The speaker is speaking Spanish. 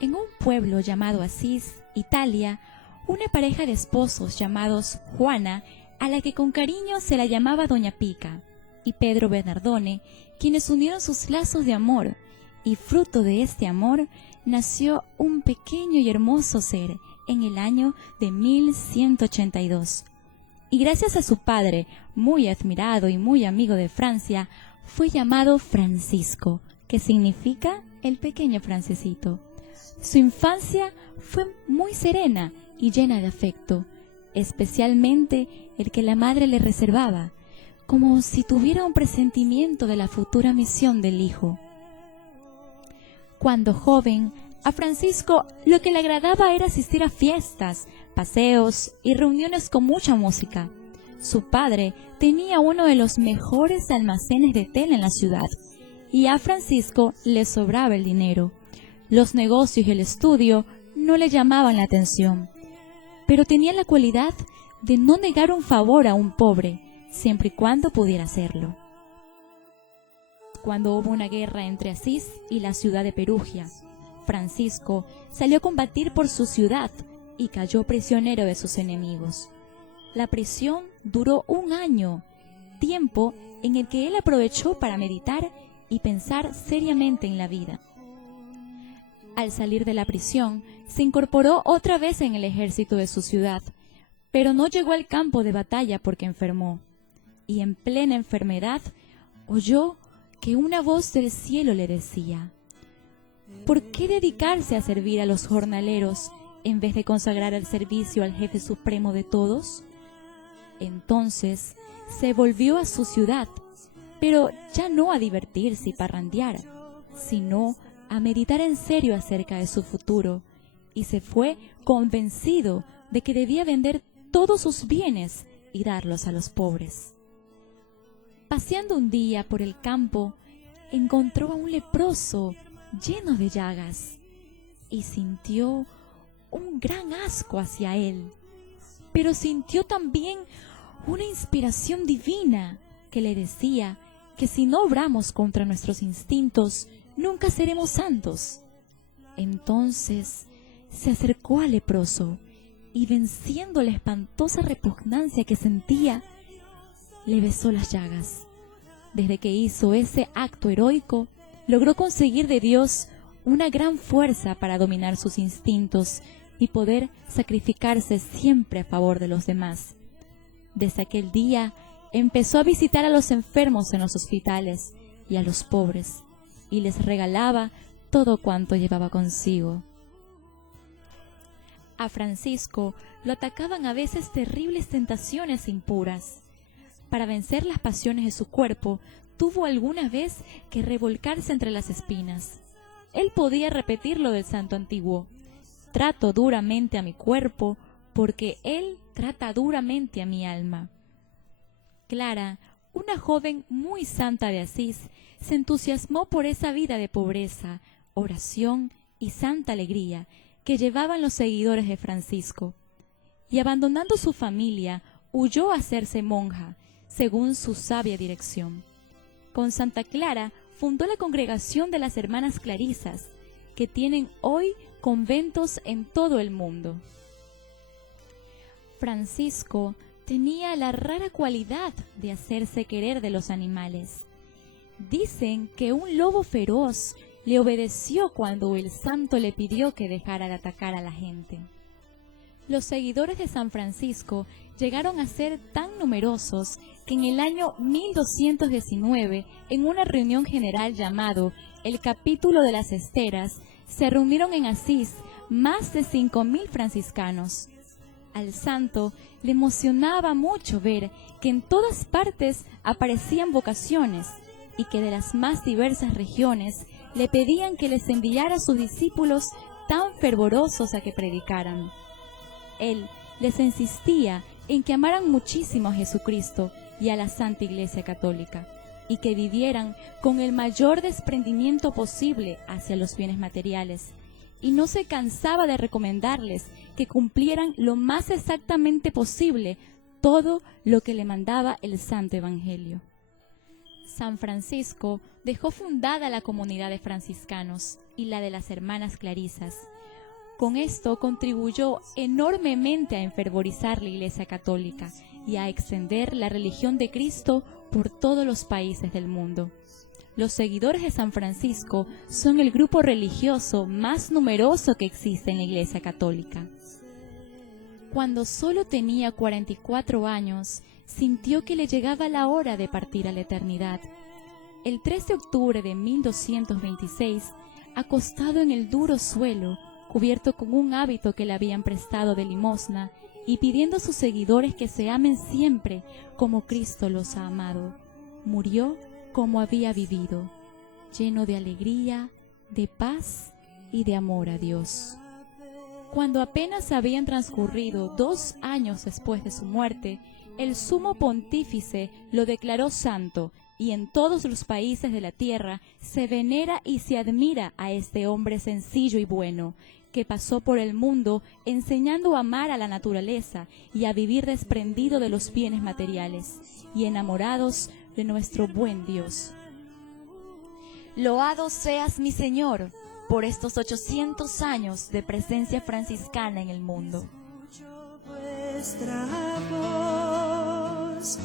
En un pueblo llamado Asís, Italia, una pareja de esposos llamados Juana, a la que con cariño se la llamaba Doña Pica, y Pedro Bernardone, quienes unieron sus lazos de amor, y fruto de este amor nació un pequeño y hermoso ser en el año de 1182. Y gracias a su padre, muy admirado y muy amigo de Francia, fue llamado Francisco, que significa el pequeño Francesito. Su infancia fue muy serena y llena de afecto, especialmente el que la madre le reservaba, como si tuviera un presentimiento de la futura misión del hijo. Cuando joven, a Francisco lo que le agradaba era asistir a fiestas, paseos y reuniones con mucha música. Su padre tenía uno de los mejores almacenes de tela en la ciudad, y a Francisco le sobraba el dinero. Los negocios y el estudio no le llamaban la atención, pero tenía la cualidad de no negar un favor a un pobre, siempre y cuando pudiera hacerlo. Cuando hubo una guerra entre Asís y la ciudad de Perugia, Francisco salió a combatir por su ciudad y cayó prisionero de sus enemigos. La prisión duró 1 año, tiempo en el que él aprovechó para meditar y pensar seriamente en la vida. Al salir de la prisión, se incorporó otra vez en el ejército de su ciudad, pero no llegó al campo de batalla porque enfermó. Y en plena enfermedad oyó que una voz del cielo le decía: ¿por qué dedicarse a servir a los jornaleros en vez de consagrar el servicio al jefe supremo de todos? Entonces se volvió a su ciudad, pero ya no a divertirse y parrandear, sino a meditar en serio acerca de su futuro, y se fue convencido de que debía vender todos sus bienes y darlos a los pobres. Paseando un día por el campo, encontró a un leproso lleno de llagas y sintió un gran asco hacia él, pero sintió también una inspiración divina que le decía que si no obramos contra nuestros instintos, nunca seremos santos. Entonces se acercó al leproso y, venciendo la espantosa repugnancia que sentía, le besó las llagas. Desde que hizo ese acto heroico, logró conseguir de Dios una gran fuerza para dominar sus instintos y poder sacrificarse siempre a favor de los demás. Desde aquel día empezó a visitar a los enfermos en los hospitales y a los pobres, y les regalaba todo cuanto llevaba consigo. A Francisco lo atacaban a veces terribles tentaciones impuras. Para vencer las pasiones de su cuerpo, tuvo alguna vez que revolcarse entre las espinas. Él podía repetir lo del santo antiguo: trato duramente a mi cuerpo, porque él trata duramente a mi alma. Clara, una joven muy santa de Asís, se entusiasmó por esa vida de pobreza, oración y santa alegría que llevaban los seguidores de Francisco, y abandonando su familia, huyó a hacerse monja, según su sabia dirección. Con Santa Clara fundó la congregación de las Hermanas Clarisas, que tienen hoy conventos en todo el mundo. Francisco tenía la rara cualidad de hacerse querer de los animales. Dicen que un lobo feroz le obedeció cuando el santo le pidió que dejara de atacar a la gente. Los seguidores de San Francisco llegaron a ser tan numerosos que en el año 1219, en una reunión general llamado el Capítulo de las Esteras, se reunieron en Asís más de 5.000 franciscanos. Al santo le emocionaba mucho ver que en todas partes aparecían vocaciones y que de las más diversas regiones le pedían que les enviara a sus discípulos tan fervorosos a que predicaran. Él les insistía en que amaran muchísimo a Jesucristo y a la Santa Iglesia Católica, y que vivieran con el mayor desprendimiento posible hacia los bienes materiales, y no se cansaba de recomendarles que cumplieran lo más exactamente posible todo lo que le mandaba el Santo Evangelio. San Francisco dejó fundada la comunidad de franciscanos y la de las hermanas clarisas. Con esto contribuyó enormemente a enfervorizar la Iglesia Católica y a extender la religión de Cristo por todos los países del mundo. Los seguidores de San Francisco son el grupo religioso más numeroso que existe en la Iglesia Católica. Cuando solo tenía 44 años, sintió que le llegaba la hora de partir a la eternidad. El 3 de octubre de 1226, acostado en el duro suelo, cubierto con un hábito que le habían prestado de limosna, y pidiendo a sus seguidores que se amen siempre como Cristo los ha amado, murió como había vivido, lleno de alegría, de paz y de amor a Dios. Cuando apenas habían transcurrido 2 años después de su muerte, el sumo pontífice lo declaró santo, y en todos los países de la tierra se venera y se admira a este hombre sencillo y bueno, que pasó por el mundo enseñando a amar a la naturaleza y a vivir desprendido de los bienes materiales, y enamorados de nuestro buen Dios. Loado seas, mi Señor, por estos 800 años de presencia franciscana en el mundo. Vuestra voz